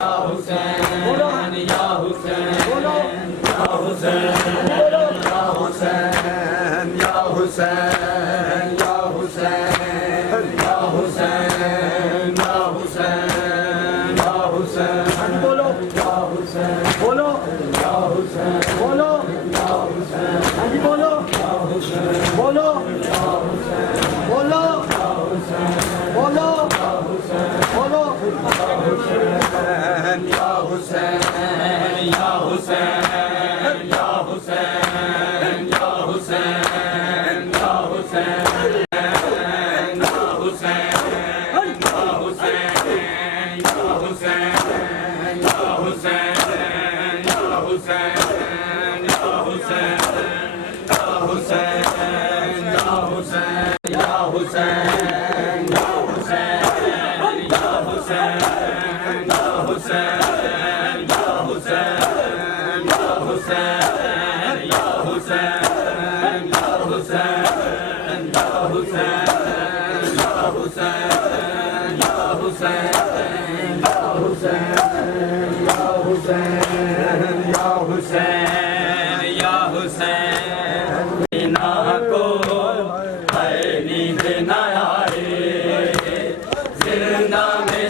या हुसैन या हुसैन या हुसैन या हुसैन या हुसैन या हुसैन या हुसैन या हुसैन या हुसैन बोलो या हुसैन बोलो या हुसैन बोलो या हुसैन हां बोलो या हुसैन बोलो या हुसैन बोलो या हुसैन बोलो या हुसैन बोलो या हुसैन या हुसैन या हुसैन या हुसैन या हुसैन या हुसैन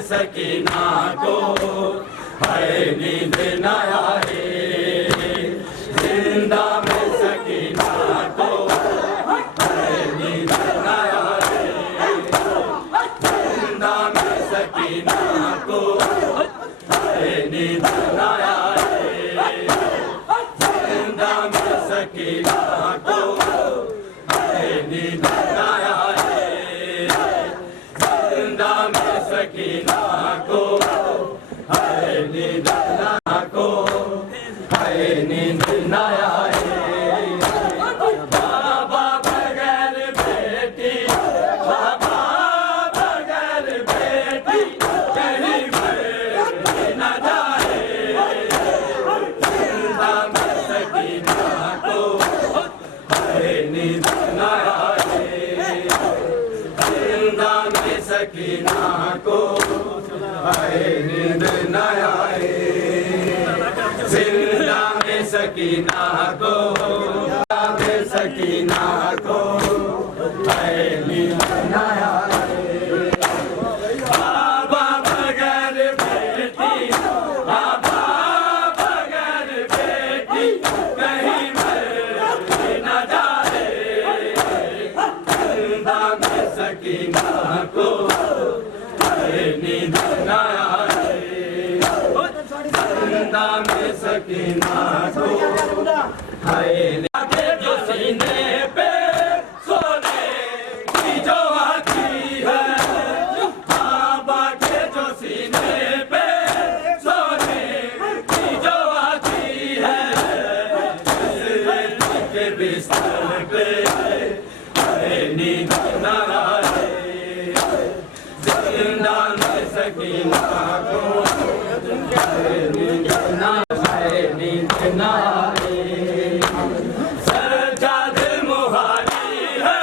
सकीना को है नींद न आए जिंदा में सकीना को है नींद न आए जिंदा में सकीना को है नींद न आए जिंदा में सकीना को है नींद न आए जिंदा में सकीना को है नींद ना को है नींद ना आए बाबा बगैर बेटी बाबा बगैर बेटी कहीं मर न जाए जिंदा में सकीना को है नींद ना आए जिंदा में सकीना को है नींद न आए जिंदा में सकीना को में सकीना को है नींद न आए बाबा बगैर बेटी बाबा बगैर बेटी कहीं मर न जाए जिंदा में सकीना को नींद न आए जिंदा में सकीना को है आगे जो सीने पे सोने की जो आती है बाबा के जो सीने पे सोने की जो आती है के बिस्तर पे है नींद न आए जिंदा में सकीना को है नींद न आए सज्जाद मुहारी है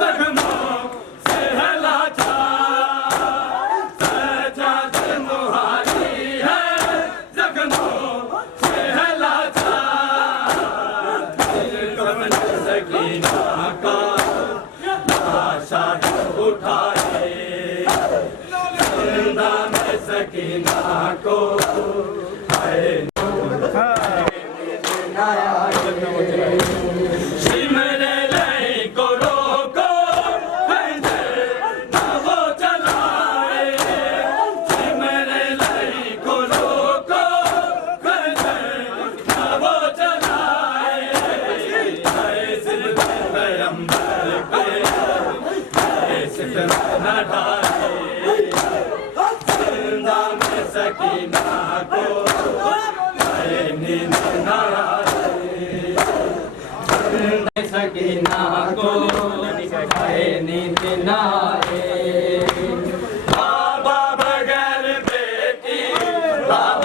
जख्मों से है लाचार सज्जाद मुहारी है जख्मों से है लाचार कमर सकीना का लाशा उठाए जिंदा में सकीना को है सिमरे लई को रोको खंजर न वो चलाए सिमरे लई को रोको खंजर न वो चलाए ऐसे पैगंबर पे ऐसे न ढाए जिंदा में सकीना को है नींद न आए सकीना को है नींद न आए बाबा बगैर बेटी बाबा